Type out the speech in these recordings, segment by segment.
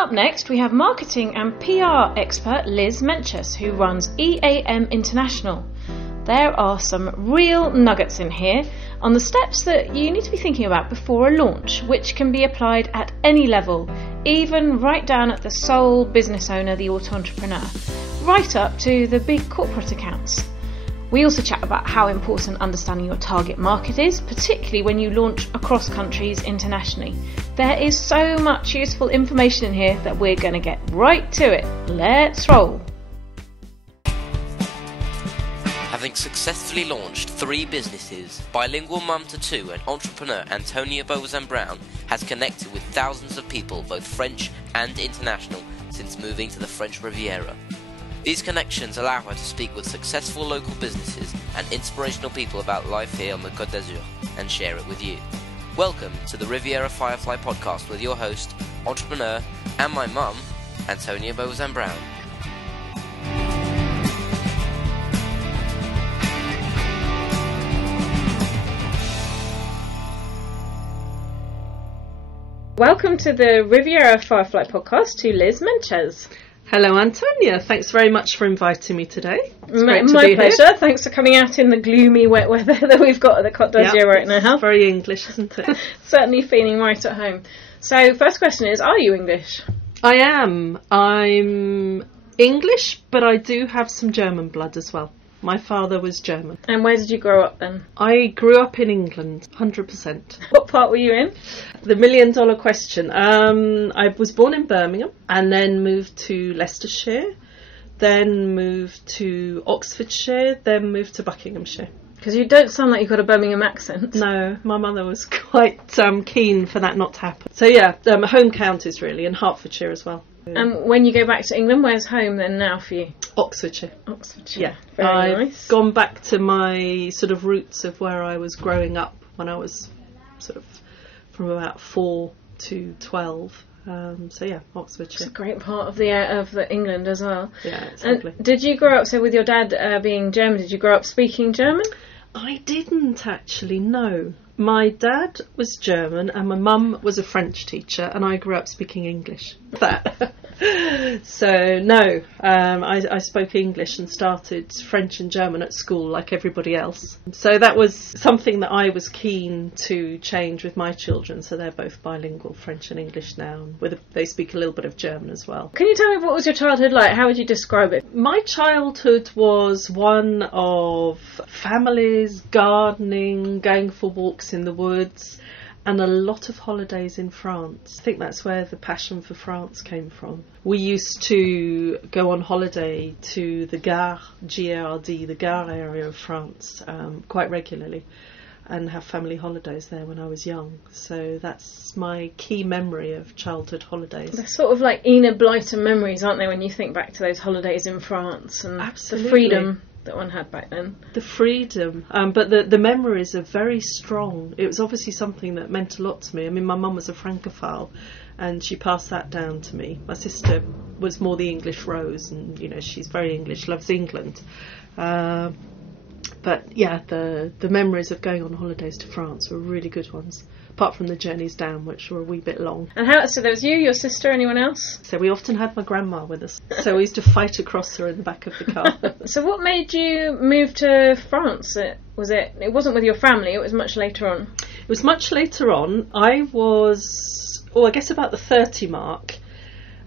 Up next, we have marketing and PR expert Liz Meintjes, who runs EAM International. There are some real nuggets in here on the steps that you need to be thinking about before a launch, which can be applied at any level, even right down at the sole business owner, the auto-entrepreneur, right up to the big corporate accounts. We also chat about how important understanding your target market is, particularly when you launch across countries internationally. There is so much useful information in here that we're going to get right to it. Let's roll. Having successfully launched 3 businesses, bilingual mum to 2 and entrepreneur Antonia Bozan-Brown has connected with thousands of people, both French and international, since moving to the French Riviera. These connections allow her to speak with successful local businesses and inspirational people about life here on the Côte d'Azur and share it with you. Welcome to the Riviera Firefly podcast with your host, entrepreneur, and my mum, Antonia Bozan-Brown. Welcome to the Riviera Firefly podcast to Liz Meintjes. Hello, Antonia. Thanks very much for inviting me today. My pleasure. Here. Thanks for coming out in the gloomy, wet weather that we've got at the Côte d'Azur right now. It's very English, isn't it? Certainly feeling right at home. So, first question is, are you English? I am. I'm English, but I do have some German blood as well. My father was German. And where did you grow up then? I grew up in England, 100%. What part were you in? The million-dollar question. I was born in Birmingham and then moved to Leicestershire, then moved to Oxfordshire, then moved to Buckinghamshire. Because you don't sound like you've got a Birmingham accent. No, my mother was quite keen for that not to happen. So yeah, home counties really, and Hertfordshire as well. And when you go back to England, where's home then now for you? Oxfordshire. Oxfordshire. Yeah. Very I've nice. gone back to my sort of roots of where I was growing up when I was sort of from about 4 to 12. So yeah, Oxfordshire. It's a great part of the England as well. Yeah, it's lovely. Did you grow up, so with your dad being German, did you grow up speaking German? I didn't actually, no. My dad was German and my mum was a French teacher and I grew up speaking English. So no, I spoke English and started French and German at school like everybody else. So that was something that I was keen to change with my children. So they're both bilingual, French and English now. They speak a little bit of German as well. Can you tell me what was your childhood like? How would you describe it? My childhood was one of families, gardening, going for walks in the woods, and a lot of holidays in France. I think that's where the passion for France came from. We used to go on holiday to the Gare, G-A-R-D, the Gare area of France, quite regularly, and have family holidays there when I was young. So that's my key memory of childhood holidays. They're sort of like Enid Blyton memories, aren't they, when you think back to those holidays in France and Absolutely. The freedom that one had back then. The freedom, but the memories are very strong. It was obviously something that meant a lot to me. I mean, my mum was a Francophile and she passed that down to me. My sister was more the English Rose and, you know, she's very English, loves England. But yeah, the memories of going on holidays to France were really good ones, apart from the journeys down, which were a wee bit long. And so there was you, your sister, anyone else? So we often had my grandma with us. So we used to fight across her in the back of the car. So what made you move to France? It wasn't with your family, it was much later on. It was much later on. I was, I guess about the 30 mark.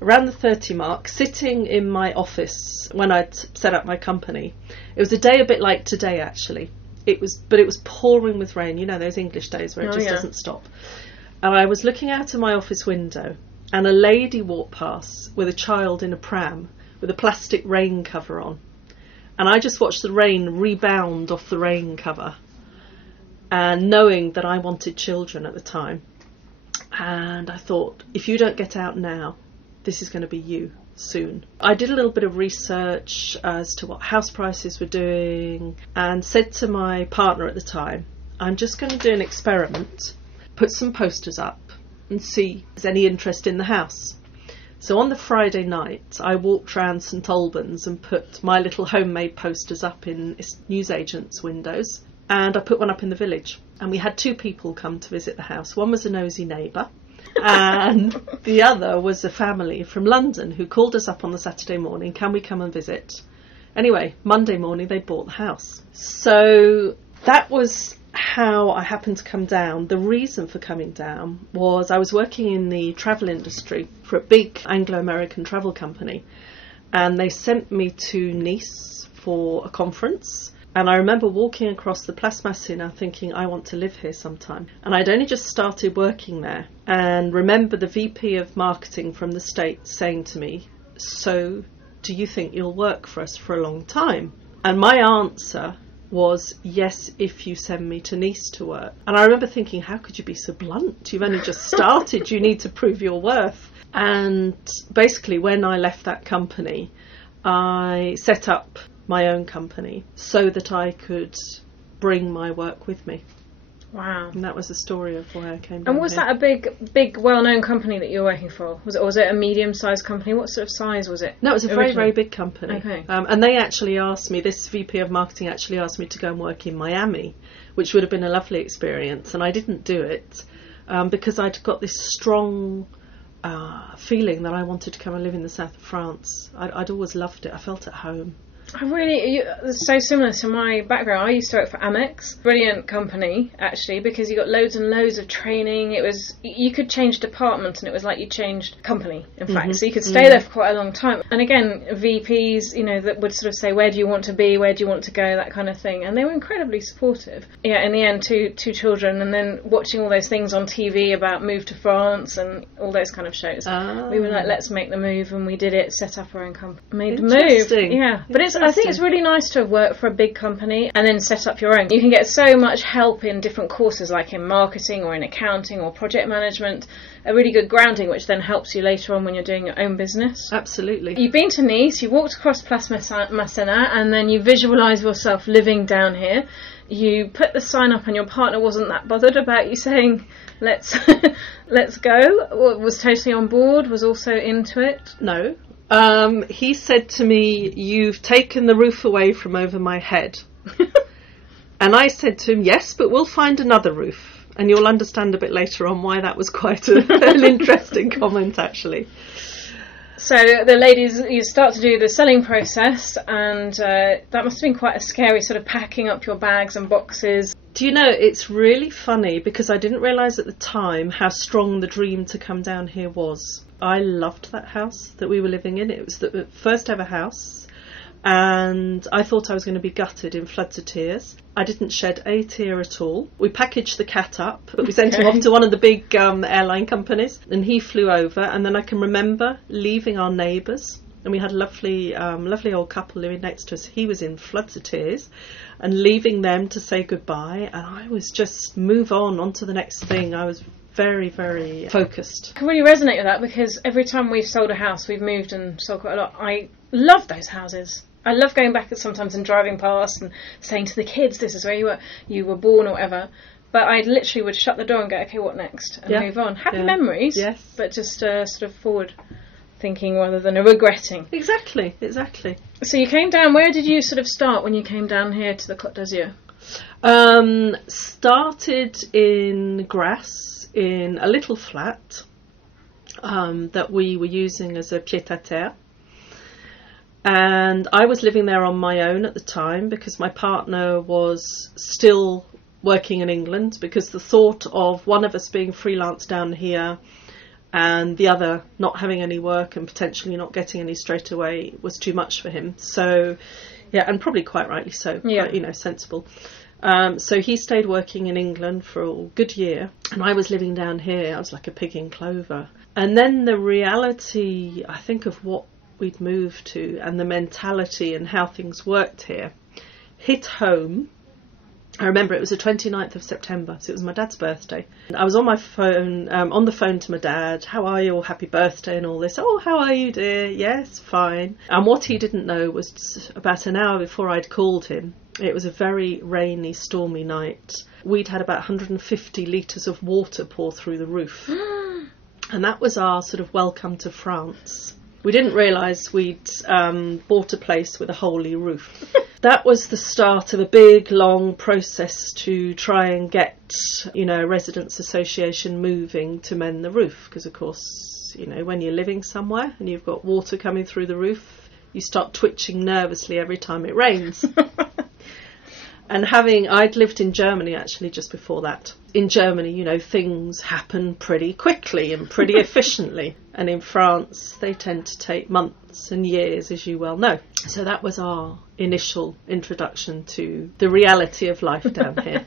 Around the 30 mark, sitting in my office when I'd set up my company. It was a day a bit like today, actually. But it was pouring with rain. You know, those English days where it just doesn't stop. And I was looking out of my office window and a lady walked past with a child in a pram with a plastic rain cover on. And I just watched the rain rebound off the rain cover, and knowing that I wanted children at the time. And I thought, if you don't get out now, this is going to be you soon. I did a little bit of research as to what house prices were doing and said to my partner at the time, I'm just going to do an experiment, put some posters up and see if there's any interest in the house. So on the Friday night, I walked around St Albans and put my little homemade posters up in newsagents' windows, and I put one up in the village. And we had 2 people come to visit the house. One was a nosy neighbour, And the other was a family from London who called us up on the Saturday morning, can we come and visit? Anyway, Monday morning they bought the house. So that was how I happened to come down. The reason for coming down was I was working in the travel industry for a big Anglo-American travel company, and they sent me to Nice for a conference. And I remember walking across the Place Masséna thinking, I want to live here sometime. And I'd only just started working there, and remember the VP of marketing from the States saying to me, so do you think you'll work for us for a long time? And my answer was, yes, if you send me to Nice to work. And I remember thinking, how could you be so blunt? You've only just started, you need to prove your worth. And basically when I left that company, I set up my own company so that I could bring my work with me. Wow. And that was the story of why I came down. And was here. that a big, well-known company that you were working for? Was it a medium-sized company? What sort of size was it? No, it was a very, originally? very big company. Okay. And they actually asked me, this VP of marketing actually asked me to go and work in Miami, which would have been a lovely experience. And I didn't do it because I'd got this strong feeling that I wanted to come and live in the south of France. I'd always loved it. I felt at home. It's so similar to my background. I used to work for Amex, brilliant company actually, because you got loads and loads of training. It was, you could change department and it was like you changed company, in fact, so you could stay there for quite a long time. And again, VPs, that would sort of say, where do you want to be, where do you want to go, that kind of thing, and they were incredibly supportive. Yeah, in the end, two children, and then watching all those things on TV about move to France and all those kind of shows. We were like, let's make the move, and we did it, set up our own company, made the move. Yeah, but I think it's really nice to have worked for a big company and then set up your own. You can get so much help in different courses, like in marketing or in accounting or project management, a really good grounding which then helps you later on when you're doing your own business. Absolutely. You've been to Nice, you walked across Place Masséna, and then you visualise yourself living down here. You put the sign up and your partner wasn't that bothered about you saying, let's go, was totally on board, was also into it? No. He said to me, you've taken the roof away from over my head. And I said to him, yes, but we'll find another roof. And you'll understand a bit later on why that was quite an interesting comment, actually. So the ladies, you start to do the selling process, and that must have been quite a scary sort of packing up your bags and boxes. Do you know, it's really funny because I didn't realise at the time how strong the dream to come down here was. I loved that house that we were living in. It was the first ever house, and I thought I was going to be gutted in floods of tears. I didn't shed a tear at all. We packaged the cat up, but we sent him off to one of the big airline companies, and he flew over. And then I can remember leaving our neighbours, and we had a lovely old couple living next to us. He was in floods of tears, and leaving them to say goodbye, and I was just move on to the next thing. I was very, very focused. I can really resonate with that, because every time we've sold a house, we've moved and sold quite a lot. I love those houses. I love going back sometimes and driving past and saying to the kids, this is where you were born or whatever. But I literally would shut the door and go, okay, what next? And move on. Happy memories, yes, but just sort of forward thinking rather than a regretting. Exactly. So you came down, where did you sort of start when you came down here to the Côte d'Azur? Started in Grasse, in a little flat that we were using as a pied-à-terre. And I was living there on my own at the time because my partner was still working in England, because the thought of one of us being freelance down here and the other not having any work and potentially not getting any straight away was too much for him. So, yeah, and probably quite rightly so, quite, sensible. So he stayed working in England for a good year, and I was living down here. I was like a pig in clover. And then the reality, I think, of what we'd moved to and the mentality and how things worked here hit home. I remember it was the 29th of September, so it was my dad's birthday. I was on my phone, on the phone to my dad, how are you, happy birthday and all this. Oh, how are you, dear? Yes, fine. And what he didn't know was about an hour before I'd called him, it was a very rainy, stormy night. We'd had about 150 litres of water pour through the roof. And that was our sort of welcome to France. We didn't realise we'd bought a place with a holy roof. That was the start of a big, long process to try and get, a residents' association moving to mend the roof. Because, of course, when you're living somewhere and you've got water coming through the roof, you start twitching nervously every time it rains. And I'd lived in Germany actually just before that. In Germany, things happen pretty quickly and pretty efficiently. And in France, they tend to take months and years, as you well know. So that was our initial introduction to the reality of life down here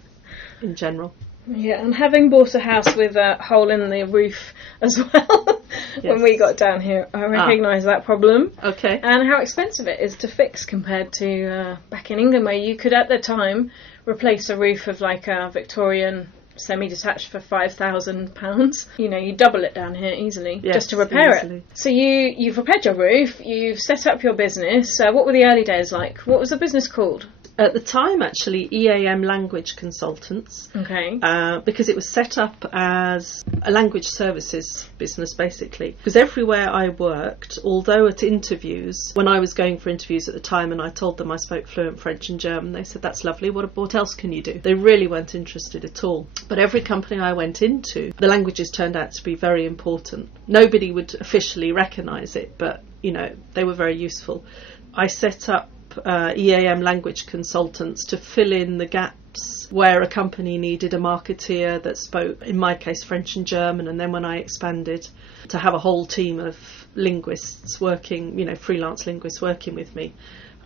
in general. Yeah, and having bought a house with a hole in the roof as well, when we got down here, I recognise that problem. Okay. And how expensive it is to fix compared to back in England, where you could, at the time, replace a roof of like a Victorian semi-detached for £5,000. You double it down here easily, just to repair it. So you've repaired your roof, you've set up your business. What were the early days like? What was the business called? At the time, actually, EAM Language Consultants. Okay. Because it was set up as a language services business, basically. Because everywhere I worked, although at interviews, when I was going for interviews at the time and I told them I spoke fluent French and German, they said, that's lovely, what else can you do? They really weren't interested at all. But every company I went into, the languages turned out to be very important. Nobody would officially recognise it, but, they were very useful. I set up EAM Language Consultants to fill in the gaps where a company needed a marketeer that spoke, in my case, French and German, and then when I expanded to have a whole team of linguists working, freelance linguists working with me,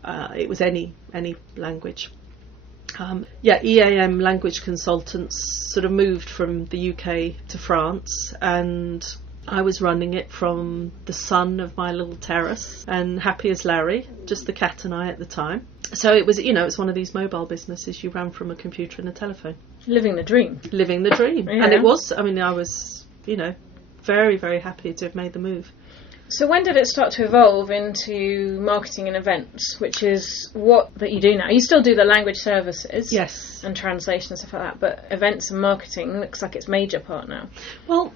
it was any language. EAM Language Consultants sort of moved from the UK to France, and I was running it from the sun of my little terrace, and happy as Larry, just the cat and I at the time. So it was, it's one of these mobile businesses you ran from a computer and a telephone. Living the dream. Living the dream. Yeah. And it was, I was, very, very happy to have made the move. So when did it start to evolve into marketing and events, which is what that you do now? You still do the language services, yes, and translation and stuff like that, but events and marketing looks like it's a major part now. Well,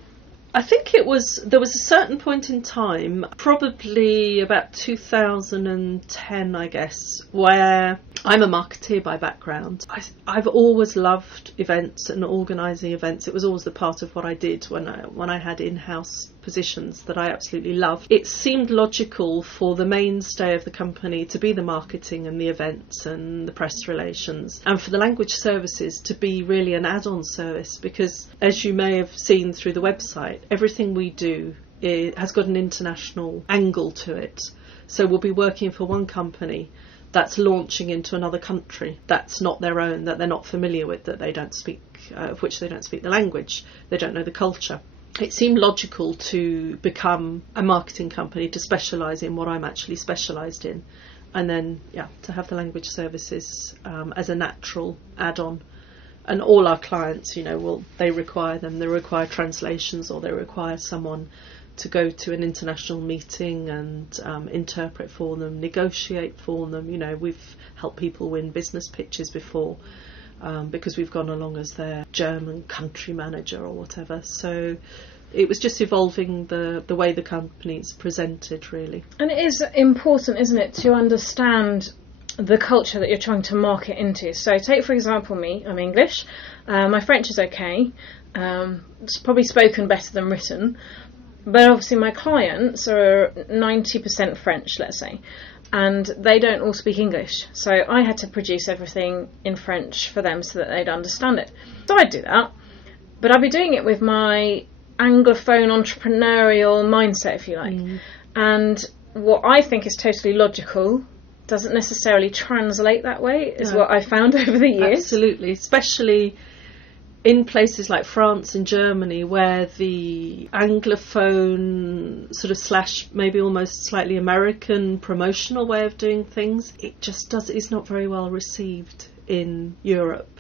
I think there was a certain point in time, probably about 2010, I guess, where I'm a marketeer by background. I've always loved events and organising events. It was always the part of what I did when I had in-house positions that I absolutely loved. It seemed logical for the mainstay of the company to be the marketing and the events and the press relations, and for the language services to be really an add-on service, because as you may have seen through the website, everything we do has got an international angle to it. So we'll be working for one company that's launching into another country that's not their own, that they're not familiar with, that they don't speak, of which they don't speak the language, they don't know the culture. It seemed logical to become a marketing company, to specialise in what I'm actually specialised in, and then to have the language services as a natural add-on. And all our clients, they require them. They require translations, or they require someone to go to an international meeting and interpret for them, negotiate for them. We've helped people win business pitches before because we've gone along as their German country manager or whatever. So it was just evolving the way the company's presented, really. And it is important, isn't it, to understand the culture that you're trying to market into. So take, for example, me. I'm English. My French is okay. It's probably spoken better than written. But obviously my clients are 90% French, let's say, and they don't all speak English. So I had to produce everything in French for them so that they'd understand it. So I'd do that, but I'd be doing it with my Anglophone entrepreneurial mindset, if you like. And what I think is totally logical doesn't necessarily translate that way, is what I found over the years. Absolutely, especially in places like France and Germany, where the Anglophone sort of / maybe almost slightly American promotional way of doing things, is not very well received in Europe.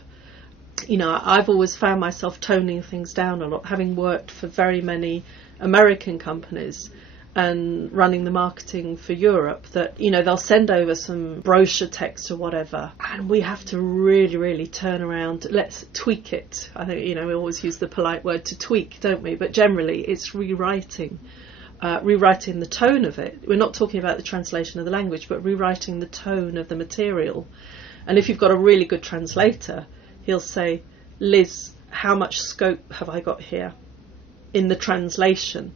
I've always found myself toning things down a lot, having worked for very many American companies and running the marketing for Europe, that they'll send over some brochure text or whatever, and we have to really, really turn around, let's tweak it. I think we always use the polite word to tweak, don't we? But generally it's rewriting rewriting the tone of it. We're not talking about the translation of the language, but rewriting the tone of the material. And if you've got a really good translator, he'll say, Liz, how much scope have I got here in the translation?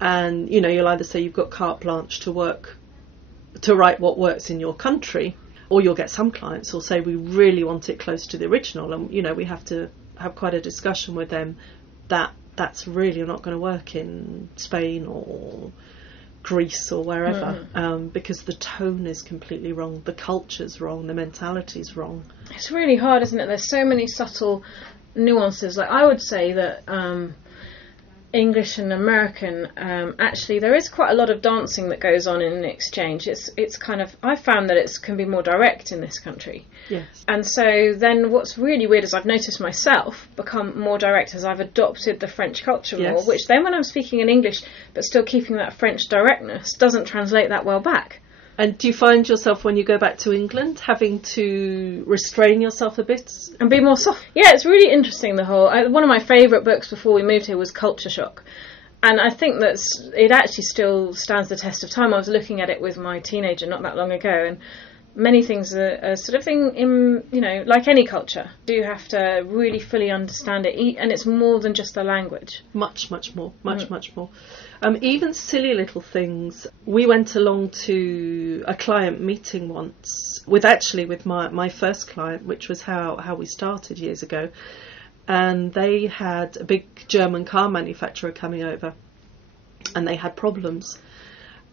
And, you know, you'll either say you've got carte blanche to write what works in your country, or you'll get some clients who'll say we really want it close to the original, and, you know, we have to have quite a discussion with them that that's really not going to work in Spain or Greece or wherever, because the tone is completely wrong, the culture's wrong, the mentality's wrong. It's really hard, isn't it? There's so many subtle nuances. Like, I would say that English and American, actually there is quite a lot of dancing that goes on in an exchange. It's kind of, I found that it can be more direct in this country. Yes. And so then what's really weird is I've noticed myself become more direct as I've adopted the French culture more, Yes. which then when I'm speaking in English but still keeping that French directness doesn't translate that well back. And do you find yourself, when you go back to England, having to restrain yourself a bit? And be more soft. Yeah, it's really interesting, the whole... one of my favourite books before we moved here was Culture Shock. And I think that it actually still stands the test of time. I was looking at it with my teenager not that long ago, and many things are sort of in, you know, like any culture, you have to really fully understand it, and it's more than just the language. Much more. Even silly little things. We went along to a client meeting once with my first client, which was how we started years ago. And they had a big German car manufacturer coming over, and they had problems.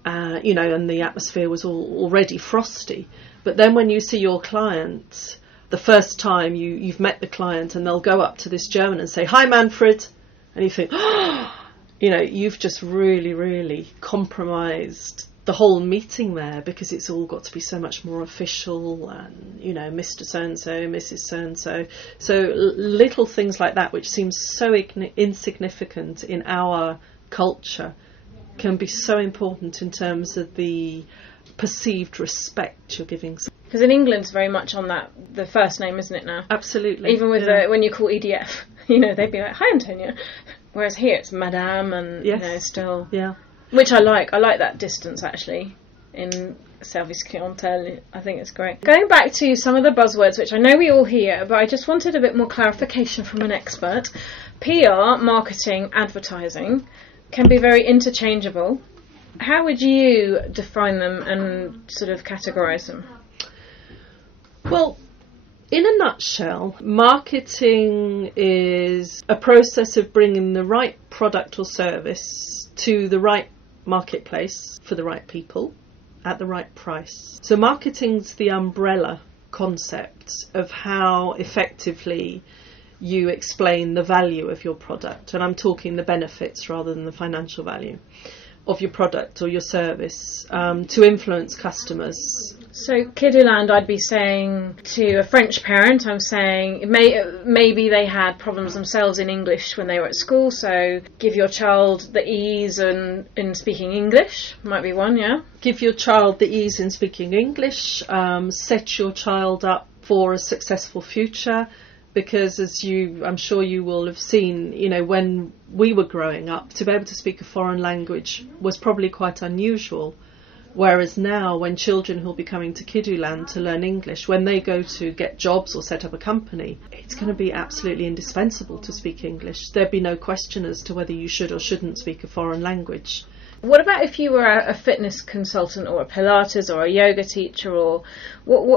You know, and the atmosphere was already frosty. But then when you see your client, the first time you've met the client, and they'll go up to this German and say, "Hi, Manfred," and you think, oh, you know, you've just really, really compromised the whole meeting there, because it's all got to be so much more official, and, you know, Mr. So-and-so, Mrs. So-and-so. So little things like that, which seems so insignificant in our culture, can be so important in terms of the perceived respect you're giving. Because in England it's very much on that, the first name, isn't it now? Absolutely. Even with when you call EDF, you know, they'd be like, "Hi, Antonia." Whereas here it's Madame, and, yes. you know, still... Yeah. Which I like. I like that distance, actually, in Service Clientèle. I think it's great. Going back to some of the buzzwords, which I know we all hear, but I just wanted a bit more clarification from an expert. PR, marketing, advertising can be very interchangeable. How would you define them and sort of categorise them? Well, in a nutshell, marketing is a process of bringing the right product or service to the right marketplace for the right people at the right price. So marketing's the umbrella concept of how effectively you explain the value of your product. And I'm talking the benefits rather than the financial value of your product or your service, to influence customers. So Kiddyland, I'd be saying to a French parent, I'm saying maybe they had problems themselves in English when they were at school, so give your child the ease in speaking English, might be one, yeah? Give your child the ease in speaking English, set your child up for a successful future, because I'm sure you will have seen, you know, when we were growing up, to be able to speak a foreign language was probably quite unusual. Whereas now, when children who'll be coming to Kiddyland to learn English, when they go to get jobs or set up a company, it's going to be absolutely indispensable to speak English. There'd be no question as to whether you should or shouldn't speak a foreign language. What about if you were a fitness consultant or a Pilates or a yoga teacher, or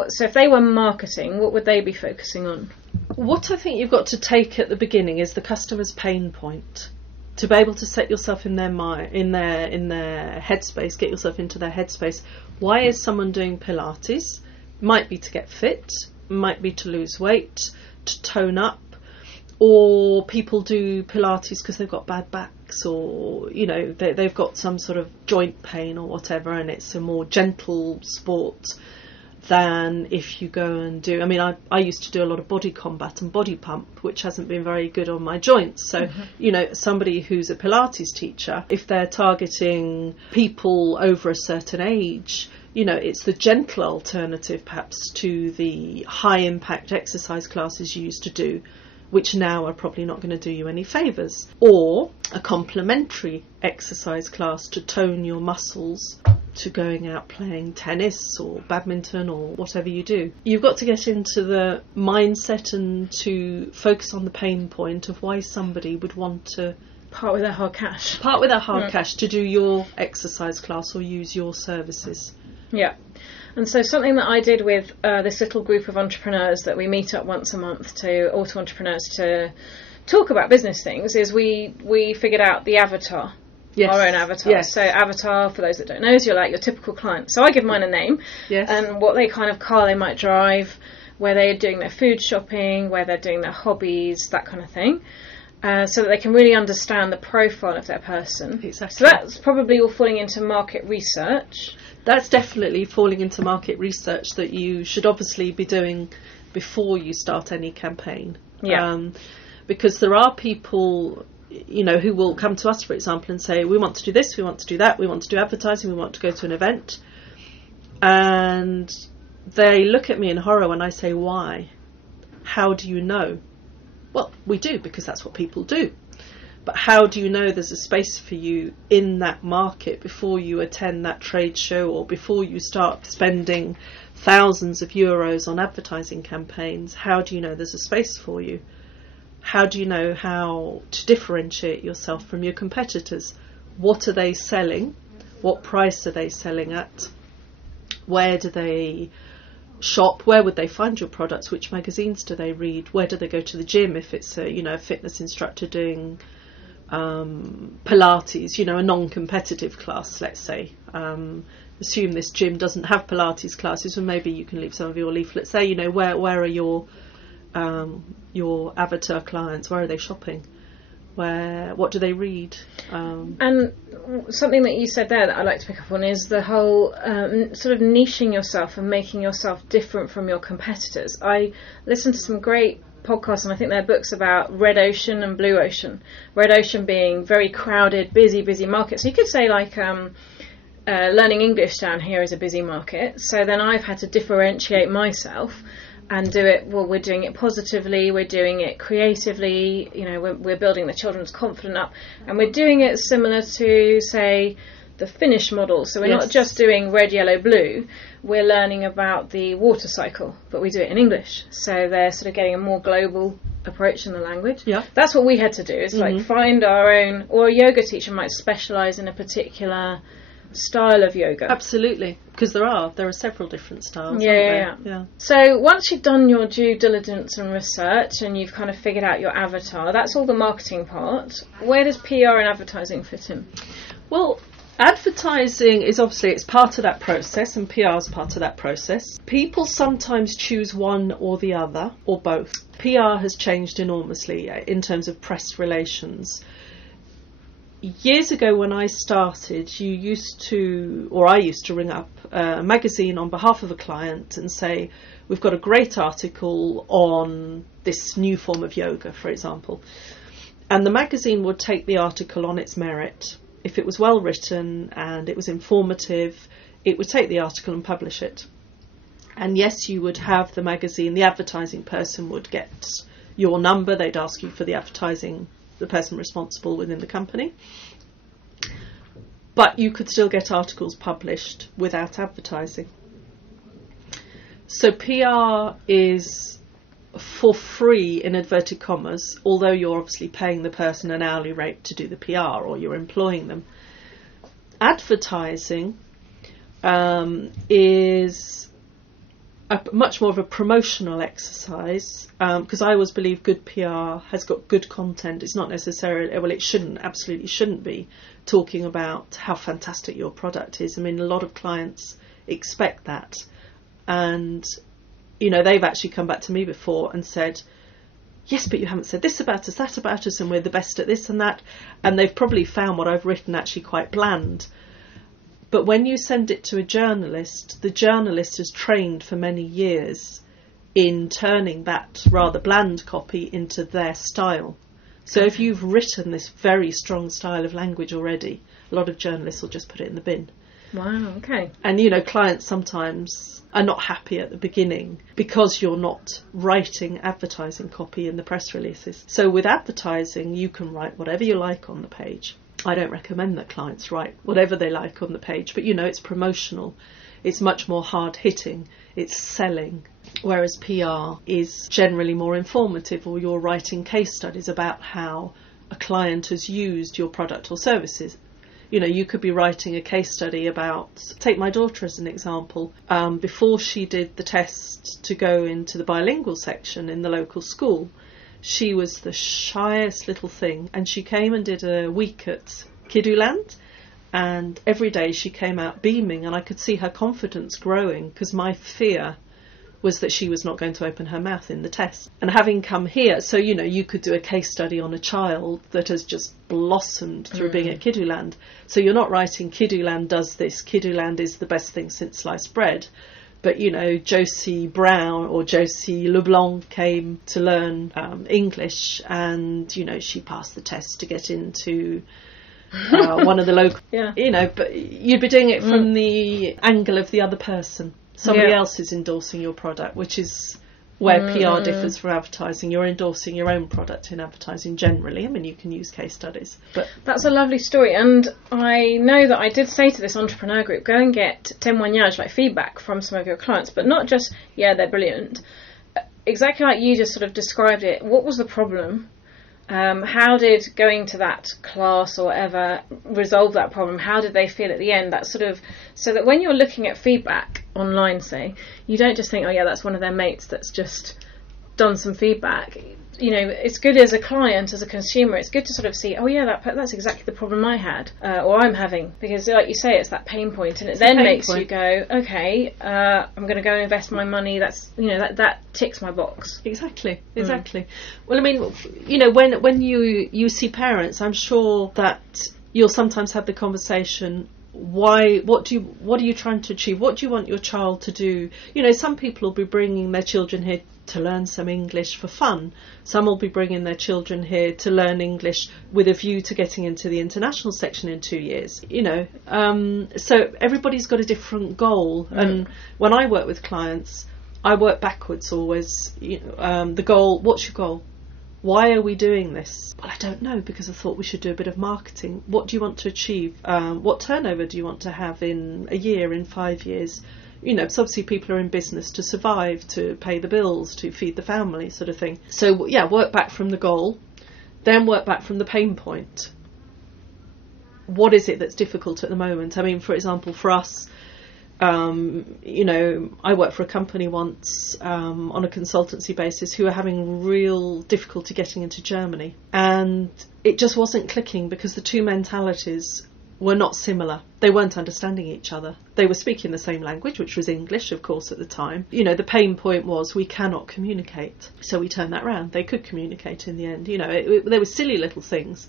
so if they were marketing, what would they be focusing on? What I think you've got to take at the beginning is the customer's pain point. To be able to set yourself in their mind, in their headspace, get yourself into their headspace. Why is someone doing Pilates? Might be to get fit, might be to lose weight, to tone up, or people do Pilates because they've got bad backs, or, you know, they've got some sort of joint pain or whatever, and it's a more gentle sport than if you go and do... I mean, I used to do a lot of body combat and body pump, which hasn't been very good on my joints. So, you know, somebody who's a Pilates teacher, if they're targeting people over a certain age, you know, it's the gentle alternative perhaps to the high impact exercise classes you used to do which now are probably not going to do you any favours. Or a complementary exercise class to tone your muscles to going out playing tennis or badminton or whatever you do. You've got to get into the mindset and to focus on the pain point of why somebody would want to Part with their hard cash. part with their hard cash to do your exercise class or use your services. Yeah. And so something that I did with this little group of entrepreneurs that we meet up once a month, to auto entrepreneurs, to talk about business things, is we figured out the avatar. Yes. Our own avatar. Yes. So avatar, for those that don't know, is your typical client. So I give mine a name. Yes. And what they kind of car they might drive, where they're doing their food shopping, where they're doing their hobbies, that kind of thing. So that they can really understand the profile of their person. Exactly. So that's probably all falling into market research. That's definitely falling into market research that you should obviously be doing before you start any campaign. Yeah. Because there are people, who will come to us, for example, and say, we want to do this, we want to do that, we want to do advertising, we want to go to an event. And they look at me in horror when I say, why? How do you know? Well, we do, because that's what people do. But how do you know there's a space for you in that market before you attend that trade show or before you start spending thousands of euros on advertising campaigns? How do you know there's a space for you? How do you know how to differentiate yourself from your competitors? What are they selling? What price are they selling at? Where do they shop? Where would they find your products? Which magazines do they read? Where do they go to the gym if it's a fitness instructor doing Pilates, a non-competitive class, let's say. Assume this gym doesn't have Pilates classes, and maybe you can leave some of your leaflets there. Where are your avatar clients? Where are they shopping? What do they read? And something that you said there that I'd like to pick up on is the whole sort of niching yourself and making yourself different from your competitors. I listened to some great podcasts, and I think they're books about red ocean and blue ocean. Red ocean being very crowded, busy market. So you could say learning English down here is a busy market. So then I've had to differentiate myself and do it, we're doing it positively, we're doing it creatively, we're building the children's confidence up, and we're doing it similar to, say, the Finnish model. So we're not just doing red, yellow, blue, we're learning about the water cycle, but we do it in English. So they're sort of getting a more global approach in the language. Yeah. That's what we had to do, is find our own, or a yoga teacher might specialise in a particular style of yoga. Absolutely, because there are several different styles. Yeah. So once you've done your due diligence and research and you've kind of figured out your avatar, that's all the marketing part. Where does PR and advertising fit in? Well, advertising is obviously, it's part of that process, and PR is part of that process. People sometimes choose one or the other, or both. PR has changed enormously in terms of press relations. Years ago when I started, I used to ring up a magazine on behalf of a client and say, we've got a great article on this new form of yoga, for example. And the magazine would take the article on its merit. If it was well written and it was informative, it would take the article and publish it. And yes, you would have the magazine, the advertising person would get your number, they'd ask you for the advertising, the person responsible within the company. But you could still get articles published without advertising. So PR is for free, in inverted commas, although you're obviously paying the person an hourly rate to do the PR, or you're employing them. Advertising is much more of a promotional exercise, because I always believe good PR has got good content. It's not necessarily, absolutely shouldn't be talking about how fantastic your product is. I mean, a lot of clients expect that, and they've actually come back to me before and said, yes, but you haven't said this about us, that about us, and we're the best at this and that, and they've probably found what I've written actually quite bland. But when you send it to a journalist, the journalist has trained for many years in turning that rather bland copy into their style. So if you've written this very strong style of language already, a lot of journalists will just put it in the bin. Wow, okay. And, clients sometimes are not happy at the beginning because you're not writing advertising copy in the press releases. So with advertising, you can write whatever you like on the page. I don't recommend that clients write whatever they like on the page, but, it's promotional. It's much more hard-hitting. It's selling. Whereas PR is generally more informative, or you're writing case studies about how a client has used your product or services. You could be writing a case study about, take my daughter as an example. Before she did the test to go into the bilingual section in the local school, she was the shyest little thing, and she came and did a week at Kiduland, and every day she came out beaming, and I could see her confidence growing, because my fear was that she was not going to open her mouth in the test. And having come here, so you could do a case study on a child that has just blossomed through being at Kiduland. So you're not writing Kiduland does this, Kiduland is the best thing since sliced bread. But, Josie Brown or Josie Leblanc came to learn English, and, she passed the test to get into one of the local, but you'd be doing it from the angle of the other person. Somebody else is endorsing your product, which is where PR differs from advertising. You're endorsing your own product in advertising generally. I mean, you can use case studies. But that's a lovely story. And I know that I did say to this entrepreneur group, go and get témoignage, like feedback from some of your clients, but not just, they're brilliant. Exactly like you just sort of described it. What was the problem? How did going to that class or whatever resolve that problem? How did they feel at the end? That sort of, so that when you're looking at feedback online, say, you don't just think, that's one of their mates that's just done some feedback. It's good as a client, as a consumer, it's good to sort of see, that's exactly the problem I had, or I'm having, because like you say, it's that pain point, and it then makes you go, okay, I'm going to go and invest my money. That's, that ticks my box. Exactly. Well, I mean, when you see parents, I'm sure that you'll sometimes have the conversation, what are you trying to achieve? What do you want your child to do? Some people will be bringing their children here to learn some English for fun. Some will be bringing their children here to learn English with a view to getting into the international section in 2 years. So everybody's got a different goal. And when I work with clients, I work backwards always. The goal, what's your goal? Why are we doing this? Well, I don't know, because I thought we should do a bit of marketing. What do you want to achieve? What turnover do you want to have in a year, in 5 years? Because obviously people are in business to survive, to pay the bills, to feed the family, sort of thing. So, work back from the goal, then work back from the pain point. What is it that's difficult at the moment? I mean, for example, for us, I worked for a company once on a consultancy basis who were having real difficulty getting into Germany. And it just wasn't clicking because the two mentalities were not similar. They weren't understanding each other. They were speaking the same language, which was English, of course, at the time. The pain point was we cannot communicate. So we turned that round. They could communicate in the end. They were silly little things,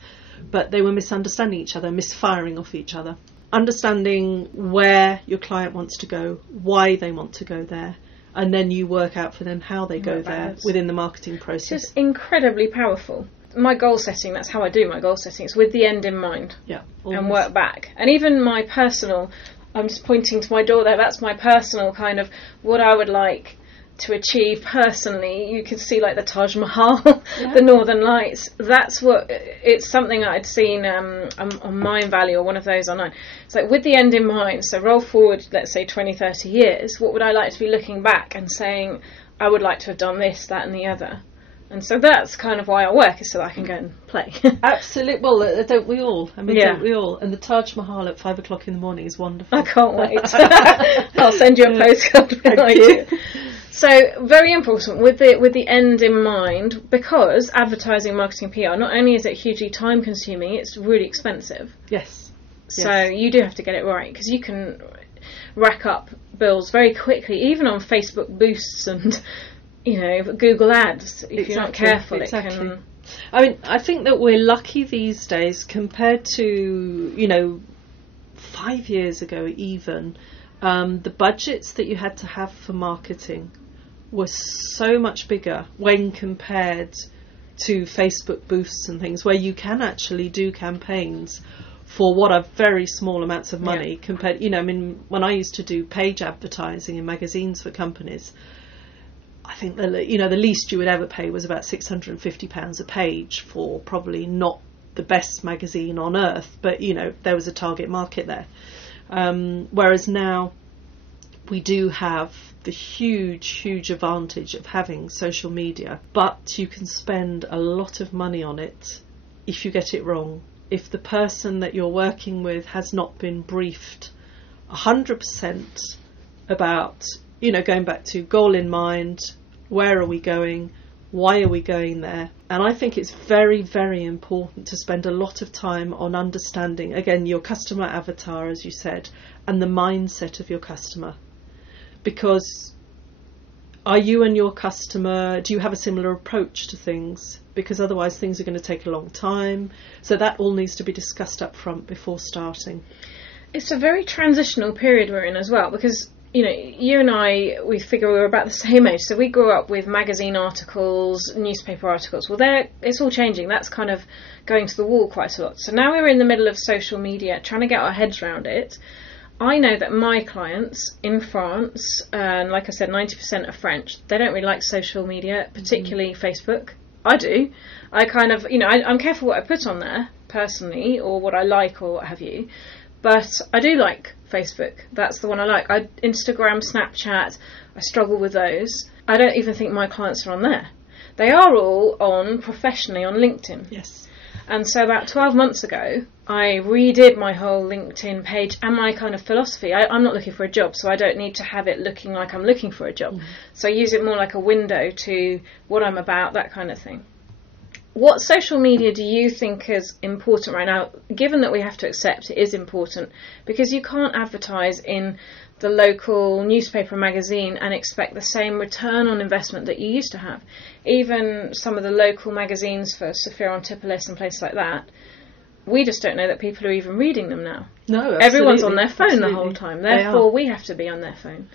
but they were misunderstanding each other, misfiring off each other. Understanding where your client wants to go, why they want to go there, and then you work out for them how they go there within the marketing process. It's just incredibly powerful. My goal setting, that's how I do my goal setting. It's with the end in mind. Yeah. And work back. And even my personal, I'm just pointing to my door there, that's my personal kind of what I would like to achieve personally. You can see like the Taj Mahal, the Northern Lights. That's what, it's something that I'd seen on Mind Valley or one of those online. It's like with the end in mind, so roll forward, let's say 20, 30 years, what would I like to be looking back and saying, I would like to have done this, that and the other. And so that's kind of why I work, is so that I can go and play. Absolutely. Well, don't we all? I mean, don't we all? And the Taj Mahal at 5 o'clock in the morning is wonderful. I can't wait. I'll send you a postcard. Thank you. So, very important with the end in mind, because advertising, marketing, PR, not only is it hugely time consuming, it's really expensive. Yes. So you do have to get it right, because you can rack up bills very quickly, even on Facebook boosts and Google ads. If you're not careful, it can. I mean, I think that we're lucky these days compared to 5 years ago even. The budgets that you had to have for marketing were so much bigger when compared to Facebook boosts and things, where you can actually do campaigns for what are very small amounts of money compared, you know, I mean, when I used to do page advertising in magazines for companies, I think the least you would ever pay was about £650 a page for probably not the best magazine on earth, but, you know, there was a target market there. Whereas now we do have the huge advantage of having social media, but you can spend a lot of money on it if you get it wrong. If the person that you're working with has not been briefed 100% about, you know, going back to goal in mind, where are we going, why are we going there? And I think it's very, very important to spend a lot of time on understanding, again, your customer avatar, as you said, and the mindset of your customer. Because are you and your customer, do you have a similar approach to things? Because otherwise things are going to take a long time. So that all needs to be discussed up front before starting. It's a very transitional period we're in as well, because, you know, you and I, we figure we were about the same age, so we grew up with magazine articles, newspaper articles. Well, it's all changing. That's kind of going to the wall quite a lot. So now we're in the middle of social media, trying to get our heads around it. I know that my clients in France, and like I said, 90% are French, they don't really like social media, particularly Facebook. I do. I kind of, you know, I'm careful what I put on there, personally, or what I like, or what have you. But I do like Facebook. That's the one I like. Instagram, Snapchat, I struggle with those. I don't even think my clients are on there. They are all on, professionally, on LinkedIn. Yes. And so about 12 months ago, I redid my whole LinkedIn page and my kind of philosophy. I'm not looking for a job, so I don't need to have it looking like I'm looking for a job. So I use it more like a window to what I'm about, that kind of thing. What social media do you think is important right now, given that we have to accept it is important, because you can't advertise in the local newspaper magazine and expect the same return on investment that you used to have. Even some of the local magazines for Sophia Antipolis and places like that, we just don't know that people are even reading them now. No, absolutely. Everyone's on their phone Absolutely. the whole time, therefore we have to be on their phone.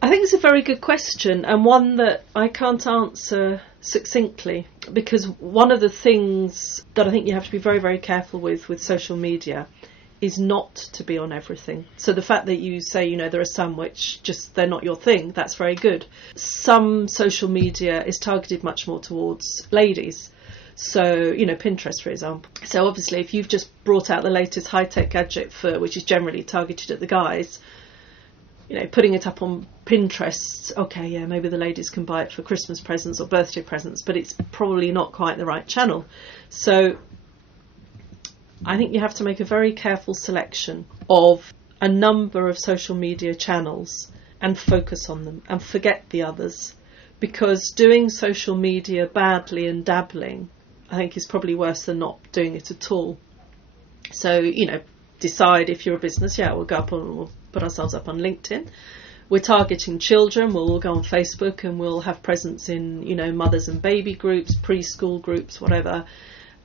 I think it's a very good question, and one that I can't answer succinctly, because one of the things that I think you have to be very, very careful with social media is not to be on everything. So the fact that you say, you know, there are some which just, they're not your thing, that's very good. Some social media is targeted much more towards ladies. So, you know, Pinterest, for example. So obviously if you've just brought out the latest high-tech gadget which is generally targeted at the guys, you know, putting it up on Pinterest, okay, yeah, maybe the ladies can buy it for Christmas presents or birthday presents, but it's probably not quite the right channel. So I think you have to make a very careful selection of a number of social media channels and focus on them and forget the others, because doing social media badly and dabbling, I think, is probably worse than not doing it at all. So, you know, decide if you're a business, we'll go up on, we'll put ourselves up on LinkedIn. We're targeting children, we'll go on Facebook and we'll have presence in, you know, mothers and baby groups, preschool groups, whatever.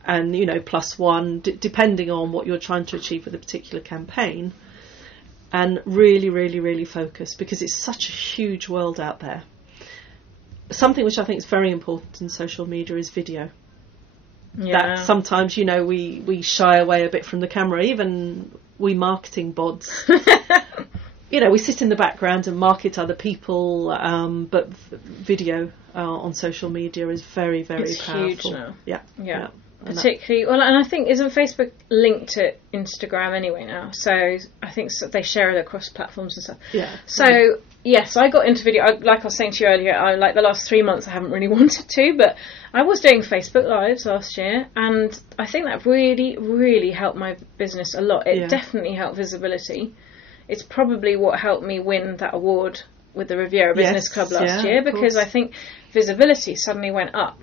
And, you know, +1, depending on what you're trying to achieve with a particular campaign. And really, really, really focus, because it's such a huge world out there. Something which I think is very important in social media is video. Yeah. That sometimes, you know, we shy away a bit from the camera, even we marketing bods. You know, we sit in the background and market other people, but video on social media is very, very powerful. It's huge now. Yeah. Particularly, and I think, isn't Facebook linked to Instagram anyway now? So I think they share it across platforms and stuff. Yeah. So yes, I got into video. Like I was saying to you earlier, like the last 3 months I haven't really wanted to, but I was doing Facebook Lives last year, and I think that really, really helped my business a lot. It definitely helped visibility. It's probably what helped me win that award with the Riviera Business Club last year, because I think visibility suddenly went up.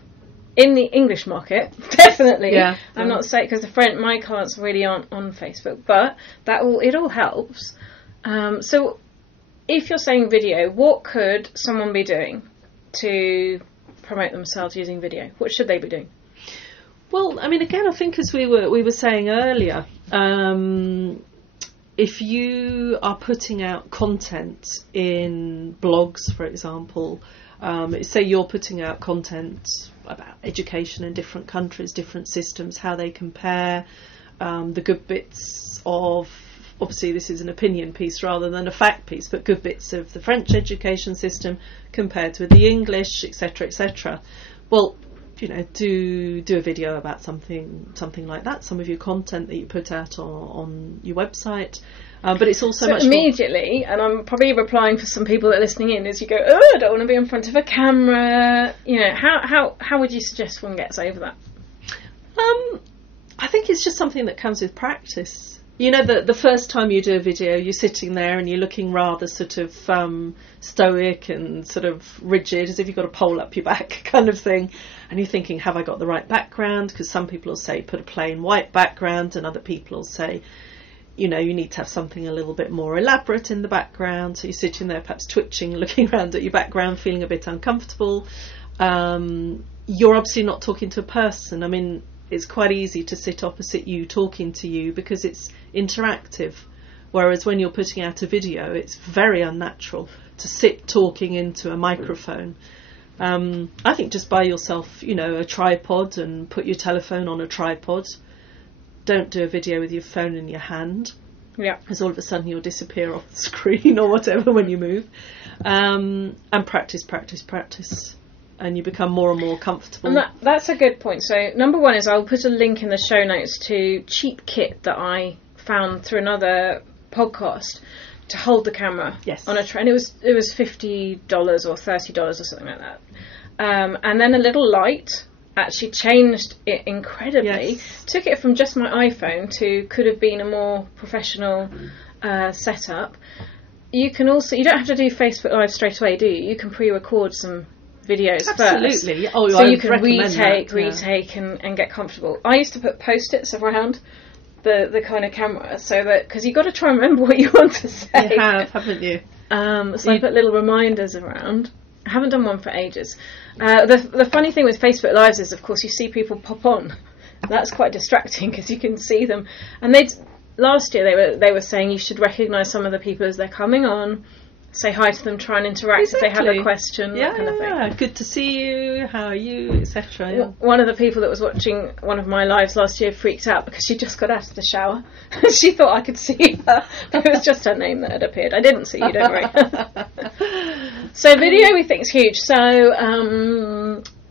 In the English market, definitely. Yeah. I'm not saying, because my clients really aren't on Facebook, but it all helps. So if you're saying video, what could someone be doing to promote themselves using video? What should they be doing? Well, I mean, again, I think as we were saying earlier, if you are putting out content in blogs, for example, say you're putting out content about education in different countries, different systems, how they compare, the good bits of, obviously this is an opinion piece rather than a fact piece, but good bits of the French education system compared with the English, etc., etc. Well, you know, do a video about something like that. Some of your content that you put out on your website, but it's also so much immediately, and I'm probably replying for some people that are listening in, is you go, oh, I don't want to be in front of a camera. You know, how would you suggest one gets over that? I think it's just something that comes with practice. You know, the first time you do a video, you're sitting there and you're looking rather sort of stoic and sort of rigid, as if you've got a pole up your back kind of thing. And you're thinking, have I got the right background? Because some people will say put a plain white background, and other people will say, you know, you need to have something a little bit more elaborate in the background. So you're sitting there perhaps twitching, looking around at your background, feeling a bit uncomfortable. You're obviously not talking to a person. I mean, it's quite easy to sit opposite you talking to you because it's interactive. Whereas when you're putting out a video, it's very unnatural to sit talking into a microphone. I think just buy yourself, you know, a tripod and put your telephone on a tripod. Don't do a video with your phone in your hand. Yeah. Because all of a sudden you'll disappear off the screen or whatever when you move. And practice. And you become more and more comfortable. And that's a good point. So number one is I'll put a link in the show notes to cheap kit that I found through another podcast to hold the camera on a tray. And it was $50 or $30 or something like that. And then a little light actually changed it incredibly. Yes. Took it from just my iPhone to could have been a more professional setup. You can also, you don't have to do Facebook Live straight away, do you? You can pre-record some videos Absolutely. first. Oh, so I you can retake that, and get comfortable. I used to put post-its around the kind of camera so that, because you've got to try and remember what you want to say. You have, haven't you? So I put little reminders around. I haven't done one for ages. The funny thing with Facebook Lives is, of course, you see people pop on. That's quite distracting because you can see them. And last year they were saying you should recognise some of the people as they're coming on, say hi to them, try and interact if they have a question, that kind of thing. Yeah, good to see you, how are you, etc. Yeah. One of the people that was watching one of my lives last year freaked out because she just got out of the shower. She thought I could see her, but it was just her name that had appeared. I didn't see you, don't worry. So video we think is huge. So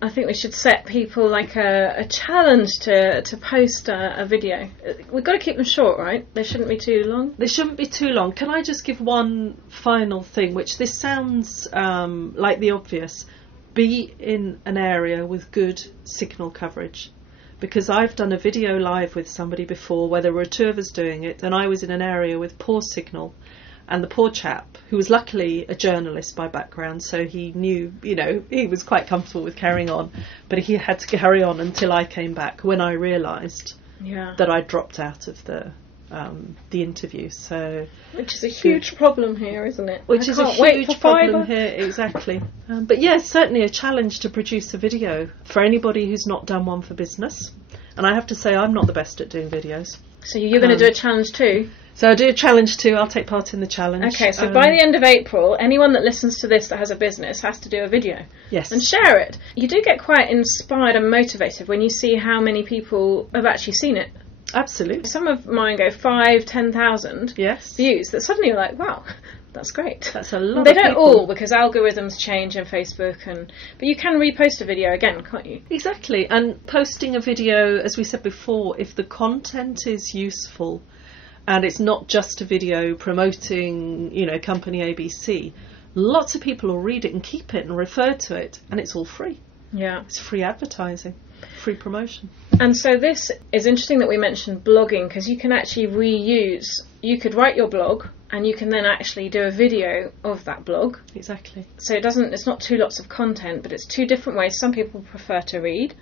I think we should set people like a challenge to post a video. We've got to keep them short, right? They shouldn't be too long. They shouldn't be too long. Can I just give one final thing, which this sounds like the obvious. Be in an area with good signal coverage. Because I've done a video live with somebody before where there were two of us doing it, and I was in an area with poor signal. And the poor chap, who was luckily a journalist by background, so he knew, you know, he was quite comfortable with carrying on, but he had to carry on until I came back when I realised that I dropped out of the interview. So, which is a huge problem here, isn't it? Which is a huge problem here, exactly. But yes, certainly a challenge to produce a video for anybody who's not done one for business. And I have to say, I'm not the best at doing videos. So you're going to do a challenge too? So I do a challenge too. I'll take part in the challenge. Okay, so by the end of April, anyone that listens to this that has a business has to do a video. Yes. And share it. You do get quite inspired and motivated when you see how many people have actually seen it. Absolutely. Some of mine go 5,000, 10,000 views that suddenly you're like, wow, that's great. That's a lot. They don't all, because algorithms change in Facebook, but you can repost a video again, can't you? Exactly. And posting a video, as we said before, if the content is useful and it's not just a video promoting, you know, company ABC, lots of people will read it and keep it and refer to it, and it's all free. Yeah. It's free advertising, free promotion. And so this is interesting that we mentioned blogging, because you can actually reuse. You could write your blog and you can then actually do a video of that blog. Exactly. So it's not two lots of content, but it's two different ways. Some people prefer to read,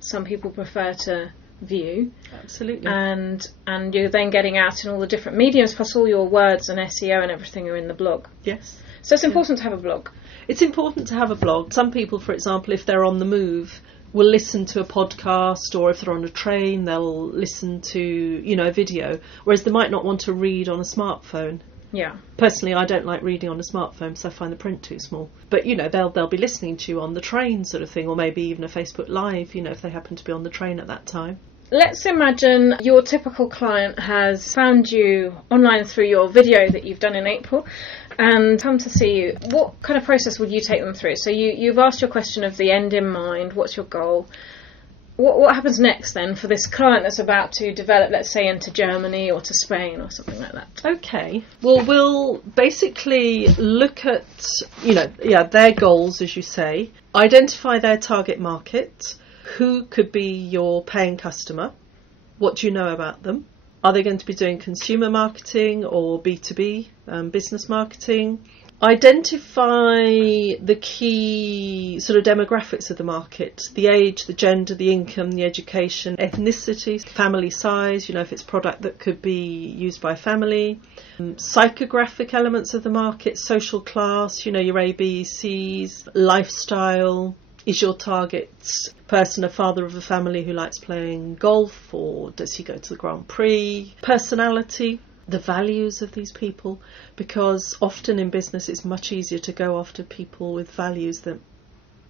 some people prefer to view. Absolutely. And you're then getting out in all the different mediums, plus all your words and SEO and everything are in the blog. Yes. So it's important to have a blog. It's important to have a blog. Some people, for example, if they're on the move, will listen to a podcast, or if they're on a train, they'll listen to, you know, a video, whereas they might not want to read on a smartphone. Yeah. Personally, I don't like reading on a smartphone because I find the print too small. But, you know, they'll be listening to you on the train sort of thing, or maybe even a Facebook Live, you know, if they happen to be on the train at that time. Let's imagine your typical client has found you online through your video that you've done in April and come to see you. What kind of process would you take them through? So you've asked your question of the end in mind. What's your goal? What happens next then for this client that's about to develop, let's say, into Germany or to Spain or something like that? Okay. Well, we'll basically look at, their goals, as you say, identify their target market, who could be your paying customer, what do you know about them, are they going to be doing consumer marketing or B2B business marketing, identify the key sort of demographics of the market, the age, the gender, the income, the education, ethnicity, family size, if it's product that could be used by a family, psychographic elements of the market, social class, your ABCs, lifestyle. Is your target person a father of a family who likes playing golf, or does he go to the Grand Prix? Personality, the values of these people, because often in business it's much easier to go after people with values that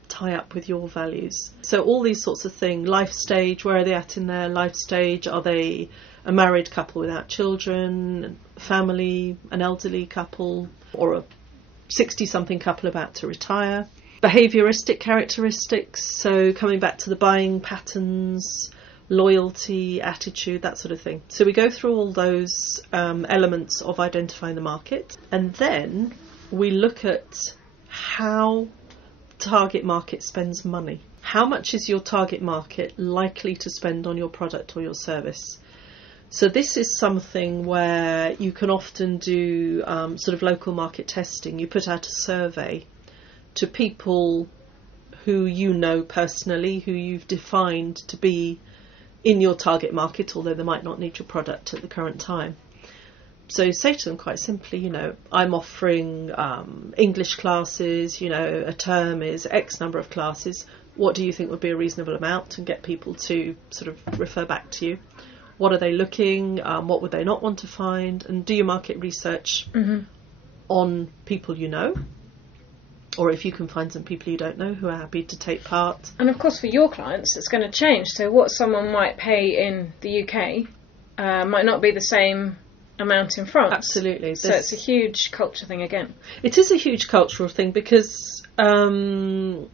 tie up with your values. So all these sorts of things. Life stage, where are they at in their life stage? Are they a married couple without children, family, an elderly couple, or a 60-something couple about to retire? Behaviouristic characteristics, so coming back to the buying patterns, loyalty, attitude, that sort of thing. So we go through all those elements of identifying the market, and then we look at how target market spends money. How much is your target market likely to spend on your product or your service? So this is something where you can often do sort of local market testing. You put out a survey to people who you know personally, who you've defined to be in your target market, although they might not need your product at the current time. So you say to them quite simply, I'm offering English classes, a term is X number of classes. What do you think would be a reasonable amount? And get people to sort of refer back to you. What are they looking? What would they not want to find? And do your market research on people you know. Or if you can find some people you don't know who are happy to take part. And of course for your clients it's going to change. So what someone might pay in the UK might not be the same amount in France. Absolutely. So it's a huge culture thing again. It is a huge cultural thing because, in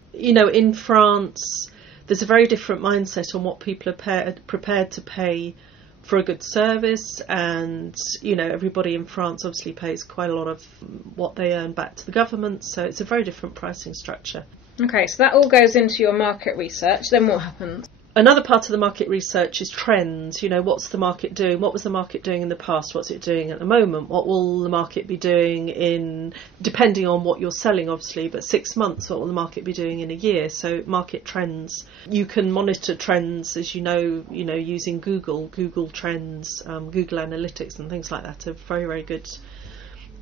France there's a very different mindset on what people are prepared to pay for a good service, and everybody in France obviously pays quite a lot of what they earn back to the government, so it's a very different pricing structure. Okay, so that all goes into your market research. Then what happens? Another part of the market research is trends. What's the market doing? What was the market doing in the past? What's it doing at the moment? What will the market be doing depending on what you're selling, obviously, but 6 months, what will the market be doing in a year? So market trends. You can monitor trends, as using Google Trends, Google Analytics and things like that are very, very good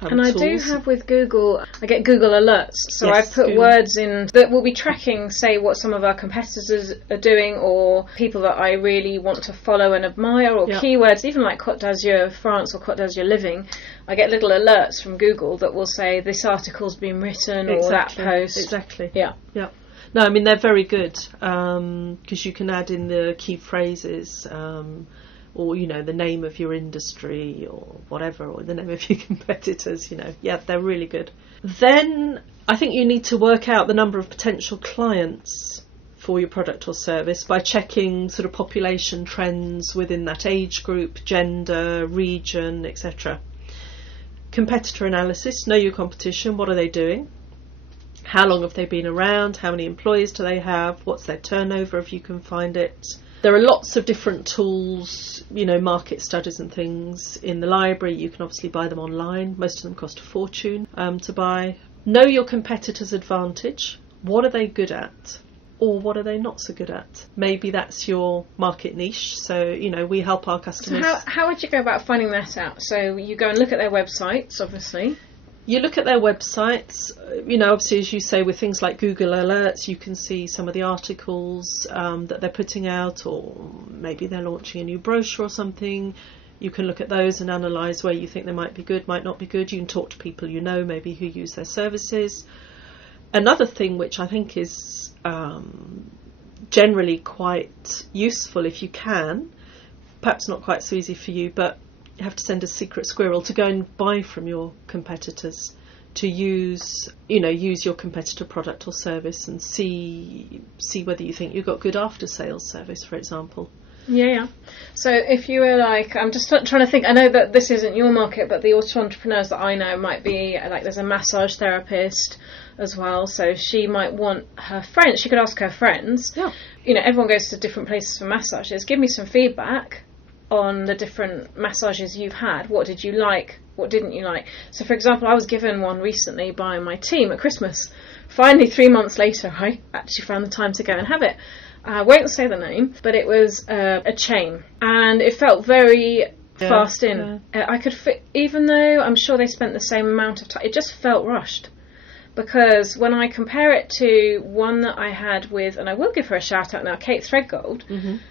and I tools. do have with Google, I get Google alerts, so Yes, I put Google. words in that will be tracking, say, what some of our competitors are doing, or people that I really want to follow and admire, or keywords, even like Côte d'Azur France or Côte d'Azur Living. I get little alerts from Google that will say this article's been written, or that post. Exactly. Yeah. No, I mean, they're very good because you can add in the key phrases, or the name of your industry or whatever, or the name of your competitors. They're really good. Then I think you need to work out the number of potential clients for your product or service by checking sort of population trends within that age group, gender, region, etc. Competitor analysis, know your competition, what are they doing? How long have they been around? How many employees do they have? What's their turnover if you can find it? There are lots of different tools, market studies and things in the library. You can obviously buy them online. Most of them cost a fortune to buy. Know your competitor's advantage. What are they good at? Or what are they not so good at? Maybe that's your market niche. So, we help our customers. So how would you go about finding that out? So you go and look at their websites, obviously. You look at their websites, obviously, as you say, with things like Google Alerts, you can see some of the articles that they're putting out, or maybe they're launching a new brochure or something. You can look at those and analyse where you think they might be good, might not be good. You can talk to people maybe who use their services. Another thing which I think is generally quite useful if you can. Perhaps not quite so easy for you, but you have to send a secret squirrel to go and buy from your competitors, to use your competitor product or service and see whether you think you've got good after sales service, for example. Yeah. So if you were like, I'm just trying to think, I know that this isn't your market, but the auto entrepreneurs that I know might be like, there's a massage therapist as well, so she might want her friends, she could ask her friends, everyone goes to different places for massages, give me some feedback on the different massages you've had. What did you like? What didn't you like? So for example, I was given one recently by my team at Christmas. Finally, 3 months later, I actually found the time to go and have it. I won't say the name, but it was a chain, and it felt very fast in. I could fit, even though I'm sure they spent the same amount of time, it just felt rushed. Because when I compare it to one that I had with, and I will give her a shout out now, Kate Threadgold,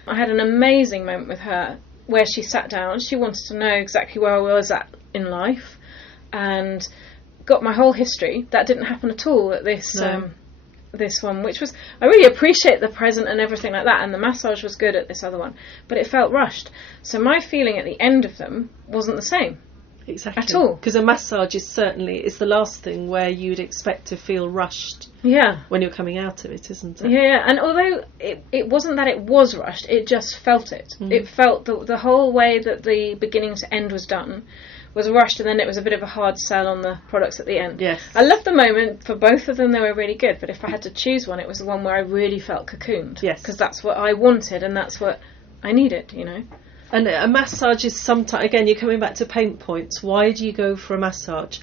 I had an amazing moment with her where she sat down. She wanted to know exactly where I was at in life, and got my whole history. That didn't happen at all at this this one, which was, I really appreciate the present and everything like that, and the massage was good at this other one, but it felt rushed. So my feeling at the end of them wasn't the same. Exactly. At all. Because a massage is it's the last thing where you'd expect to feel rushed. Yeah. When you're coming out of it, isn't it? Yeah, and although it wasn't that it was rushed, it just felt it. It felt the whole way that the beginning to end was done was rushed, and then it was a bit of a hard sell on the products at the end. Yes. I loved the moment for both of them, they were really good, but if I had to choose one, it was the one where I really felt cocooned. Yes. Because that's what I wanted, and that's what I needed, And a massage is sometimes, again, you're coming back to pain points. Why do you go for a massage?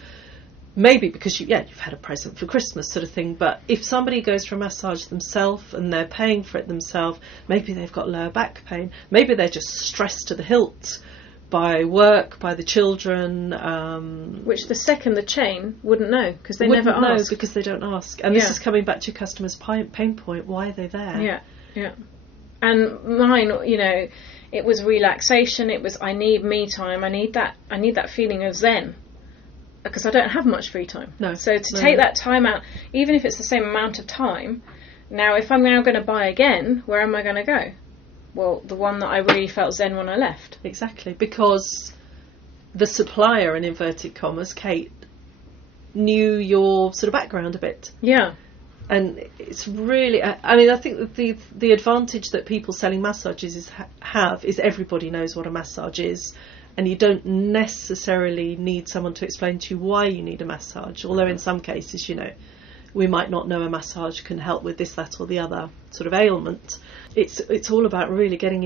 Maybe because you've had a present for Christmas sort of thing, but if somebody goes for a massage themselves and they're paying for it themselves, maybe they've got lower back pain, maybe they're just stressed to the hilt by work, by the children. Which the chain wouldn't know, because they never know ask. because they don't ask. And this is coming back to your customer's pain point. Why are they there? Yeah. And mine, it was relaxation, it was I need me time, I need that feeling of zen, because I don't have much free time. No. So to take that time out, even if it's the same amount of time, now if I'm now going to buy again, where am I going to go? Well, the one that I really felt zen when I left. Exactly, because the supplier, in inverted commas, Kate, knew your sort of background a bit. Yeah. And it's really, I think that the advantage that people selling massages have is everybody knows what a massage is, and you don't necessarily need someone to explain to you why you need a massage, although in some cases, we might not know a massage can help with this, that or the other sort of ailment. It's all about really getting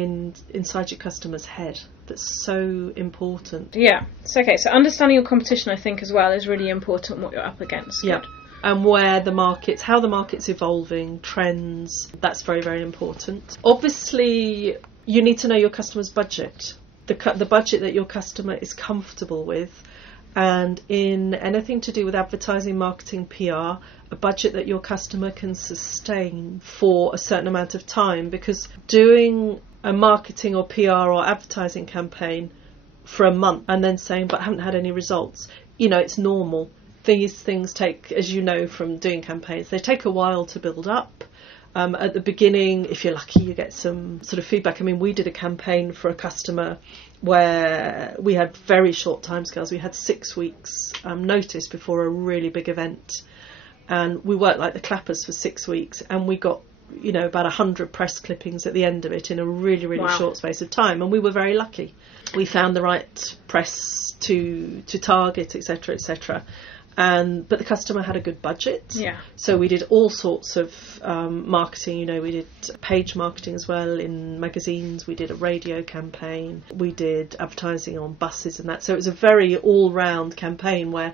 inside your customer's head. That's so important. Yeah. So understanding your competition, I think, as well, is really important, what you're up against. Yeah. And how the market's evolving, trends, that's very, very important. Obviously, you need to know your customer's budget, the budget that your customer is comfortable with, and in anything to do with advertising, marketing, PR, a budget that your customer can sustain for a certain amount of time, because doing a marketing or PR or advertising campaign for a month and then saying, but I haven't had any results, it's normal. These things take, as you know from doing campaigns, they take a while to build up. At the beginning, if you're lucky, you get some sort of feedback. I mean, we did a campaign for a customer where we had very short timescales. We had 6 weeks notice before a really big event. And we worked like the clappers for 6 weeks, and we got, about 100 press clippings at the end of it in a really, really short space of time. And we were very lucky. We found the right press to target, etc., etc. But the customer had a good budget. Yeah. So we did all sorts of marketing. We did page marketing as well in magazines. We did a radio campaign. We did advertising on buses and that. So it was a very all-round campaign where,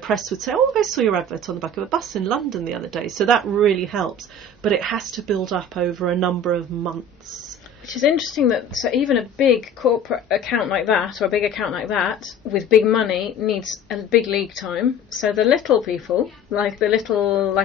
press would say, I saw your advert on the back of a bus in London the other day. So that really helps. But it has to build up over a number of months. Which is interesting that even a big corporate account like that, or a big account like that, with big money, needs a big lead time. So the little people, like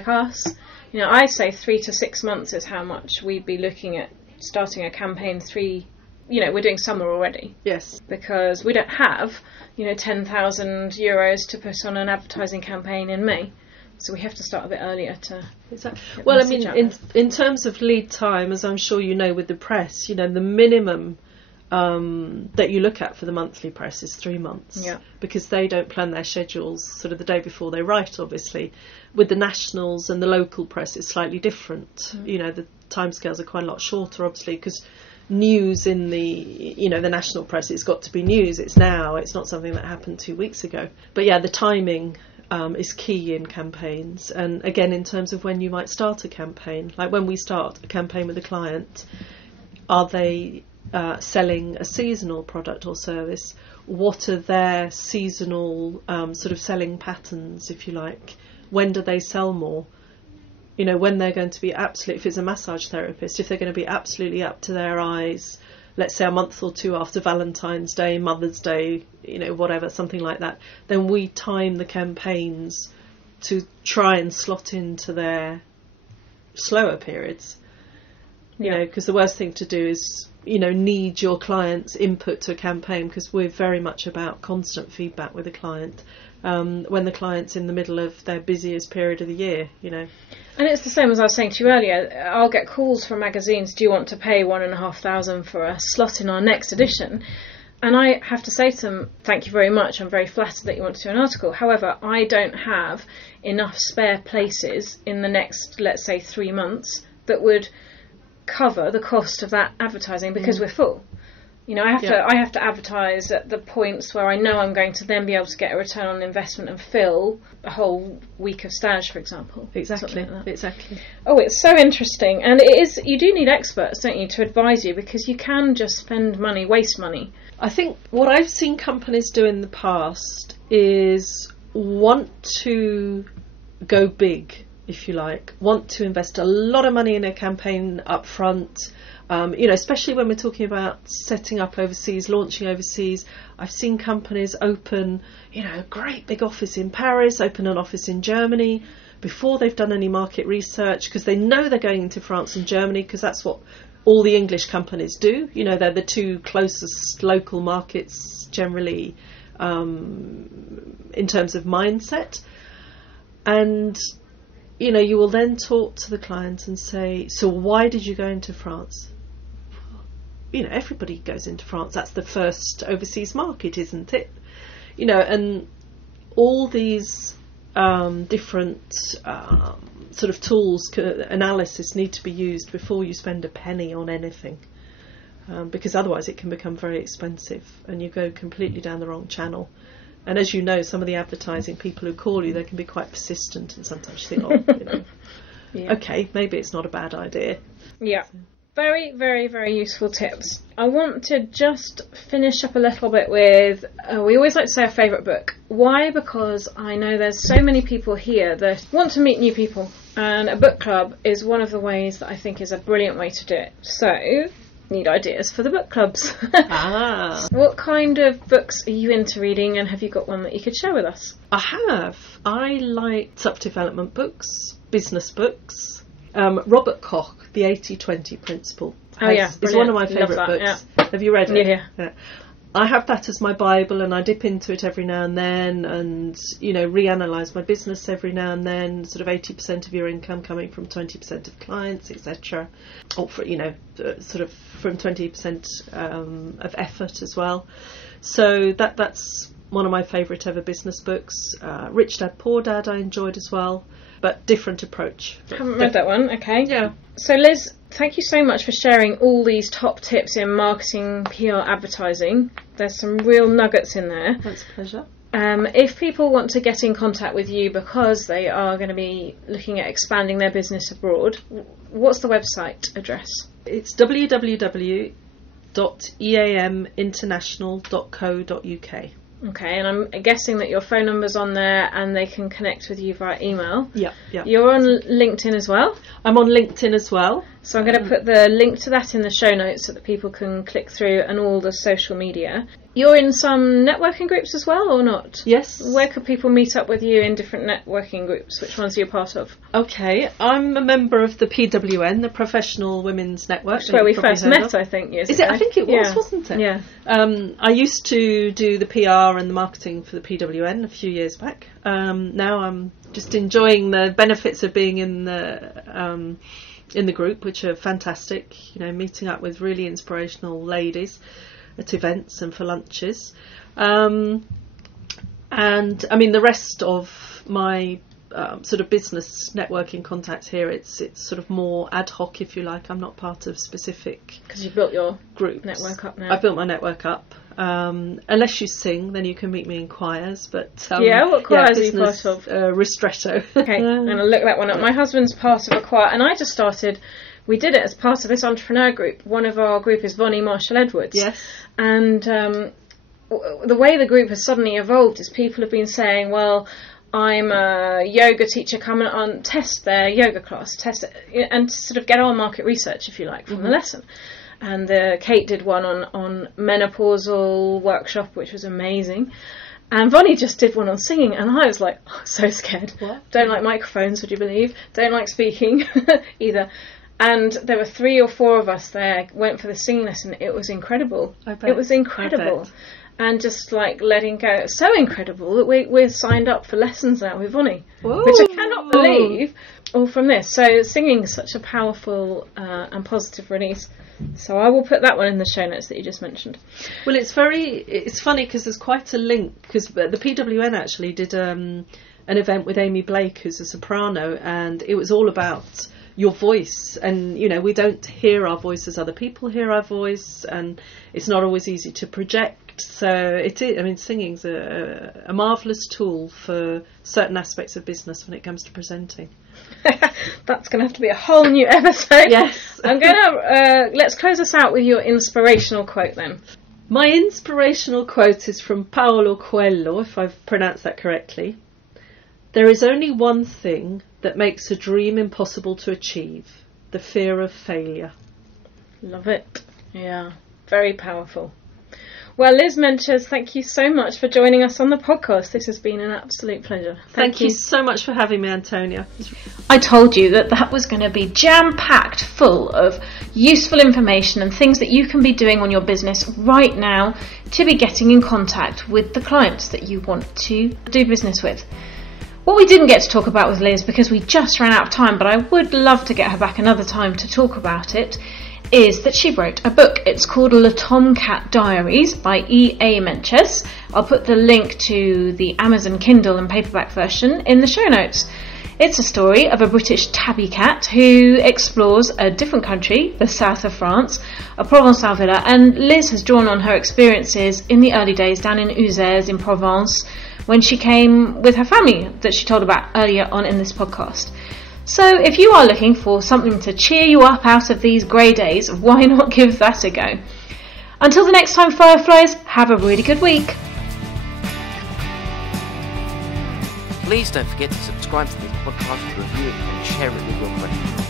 us, I say 3 to 6 months is how much we'd be looking at starting a campaign. We're doing summer already. Yes. Because we don't have, 10,000 euros to put on an advertising campaign in May. So we have to start a bit earlier to... Exactly. Well, I mean, message out there. in terms of lead time, as I'm sure you know with the press, you know, the minimum that you look at for the monthly press is 3 months. Yeah. Because they don't plan their schedules sort of the day before they write, obviously. With the nationals and the local press, it's slightly different. You know, the timescales are quite a lot shorter, obviously, because news in the, you know, the national press, it's got to be news. It's now. It's not something that happened 2 weeks ago. But yeah, the timing is key in campaigns. And again, in terms of when you might start a campaign, like when we start a campaign with a client, are they selling a seasonal product or service? What are their seasonal sort of selling patterns, if you like? When do they sell more? You know, when they're going to be if it's a massage therapist, if they're going to be absolutely up to their eyes, let's say a month or two after Valentine's Day, Mother's Day, you know, whatever, something like that, then we time the campaigns to try and slot into their slower periods. You know, because the worst thing to do is, you know, need your client's input to a campaign, because we're very much about constant feedback with a client when the client's in the middle of their busiest period of the year, you know. And it's the same as I was saying to you earlier. I'll get calls from magazines, do you want to pay $1,500 for a slot in our next edition? And I have to say to them, thank you very much, I'm very flattered that you want to do an article. However, I don't have enough spare places in the next, let's say, 3 months that would cover the cost of that advertising, because we're full. You know, I have to advertise at the points where I know I'm going to then be able to get a return on investment and fill a whole week of stage, for example. Exactly. Like Exactly. Oh, it's so interesting. And it is, you do need experts, don't you, to advise you, because you can just spend money, waste money. I think what I've seen companies do in the past is want to go big, if you like, want to invest a lot of money in a campaign up front. You know, especially when we're talking about setting up overseas, launching overseas. I've seen companies open, you know, a great big office in Paris, open an office in Germany before they've done any market research, because they know they're going into France and Germany, because that's what all the English companies do. You know, they're the two closest local markets generally in terms of mindset. And, you know, you will then talk to the clients and say, so why did you go into France? You know, everybody goes into France. That's the first overseas market, isn't it? You know, and all these different sort of tools, analysis need to be used before you spend a penny on anything, because otherwise it can become very expensive and you go completely down the wrong channel. And as you know, some of the advertising people who call you, they can be quite persistent, and sometimes you think, oh, you know, okay, maybe it's not a bad idea. Yeah. Very, very, very useful tips. I want to just finish up a little bit with, we always like to say our favourite book. Why? Because I know there's so many people here that want to meet new people, and a book club is one of the ways that I think is a brilliant way to do it. So, need ideas for the book clubs. What kind of books are you into reading, and have you got one that you could share with us? I have. I like self-development books, business books. Robert Koch, The 80-20 Principle, is one of my favourite books. Yeah. Have you read it? Yeah. I have that as my Bible, and I dip into it every now and then, and, you know, reanalyse my business every now and then, sort of 80% of your income coming from 20% of clients, etc. Or, for, you know, sort of from 20% of effort as well. So that's one of my favourite ever business books. Rich Dad, Poor Dad I enjoyed as well, but different approach. I haven't read that one, okay. Yeah. So Liz, thank you so much for sharing all these top tips in marketing, PR, advertising. There's some real nuggets in there. That's a pleasure. If people want to get in contact with you because they are going to be looking at expanding their business abroad, what's the website address? It's www.eaminternational.co.uk. Okay, and I'm guessing that your phone number's on there and they can connect with you via email. Yeah. You're on LinkedIn as well? I'm on LinkedIn as well. So I'm going to put the link to that in the show notes so that people can click through, and all the social media. You're in some networking groups as well, or not? Yes. Where could people meet up with you in different networking groups? Which ones are you part of? Okay, I'm a member of the PWN, the Professional Women's Network. That's where we first met, I think, years ago. I think it was, wasn't it? Yeah. I used to do the PR and the marketing for the PWN a few years back. Now I'm just enjoying the benefits of being in the group, which are fantastic. You know, meeting up with really inspirational ladies at events and for lunches. And I mean, the rest of my sort of business networking contacts here, it's sort of more ad hoc, if you like. I'm not part of specific because you've built your groups. Network up now. I've built my network up. Unless you sing, then you can meet me in choirs. But what choirs are you part of? Ristretto. Okay, I'm going to look that one up. My husband's part of a choir, and I just started. We did it as part of this entrepreneur group. One of our group is Vonnie Marshall-Edwards. Yes. And the way the group has suddenly evolved is people have been saying, well, I'm a yoga teacher, come and test their yoga class, test it, and sort of get our market research, if you like, from the lesson. And Kate did one on menopausal workshop, which was amazing. And Vonnie just did one on singing, and I was like, so scared. What? Don't like microphones, would you believe? Don't like speaking either. And there were 3 or 4 of us there, went for the singing lesson. It was incredible. I bet. It was incredible. And just like letting go. It's so incredible that we're signed up for lessons now with Vonnie, which I cannot believe, all from this. So singing is such a powerful and positive release. So I will put that one in the show notes that you just mentioned. Well, it's funny because there's quite a link, because the PWN actually did an event with Amy Blake, who's a soprano, and it was all about your voice. And, you know, we don't hear our voice as other people hear our voice, and it's not always easy to project. So it is, I mean, singing's a marvellous tool for certain aspects of business when it comes to presenting. That's going to have to be a whole new episode. Yes. I'm going to, let's close us out with your inspirational quote then. My inspirational quote is from Paulo Coelho, if I've pronounced that correctly. There is only one thing that makes a dream impossible to achieve: the fear of failure. Love it. Yeah, very powerful. Well, Liz Meintjes, thank you so much for joining us on the podcast. This has been an absolute pleasure. Thank you so much for having me, Antonia. I told you that was going to be jam-packed full of useful information and things that you can be doing on your business right now to be getting in contact with the clients that you want to do business with. What we didn't get to talk about with Liz, because we just ran out of time, but I would love to get her back another time to talk about it, is that she wrote a book. It's called Le Tomcat Diaries by E.A. Meintjes. I'll put the link to the Amazon Kindle and paperback version in the show notes. It's a story of a British tabby cat who explores a different country, the south of France, a Provençal villa, and Liz has drawn on her experiences in the early days down in Uzès in Provence when she came with her family that she told about earlier on in this podcast. So if you are looking for something to cheer you up out of these grey days, why not give that a go? Until the next time, Fireflies, have a really good week. Please don't forget to subscribe to this podcast, review it and share it with your friends.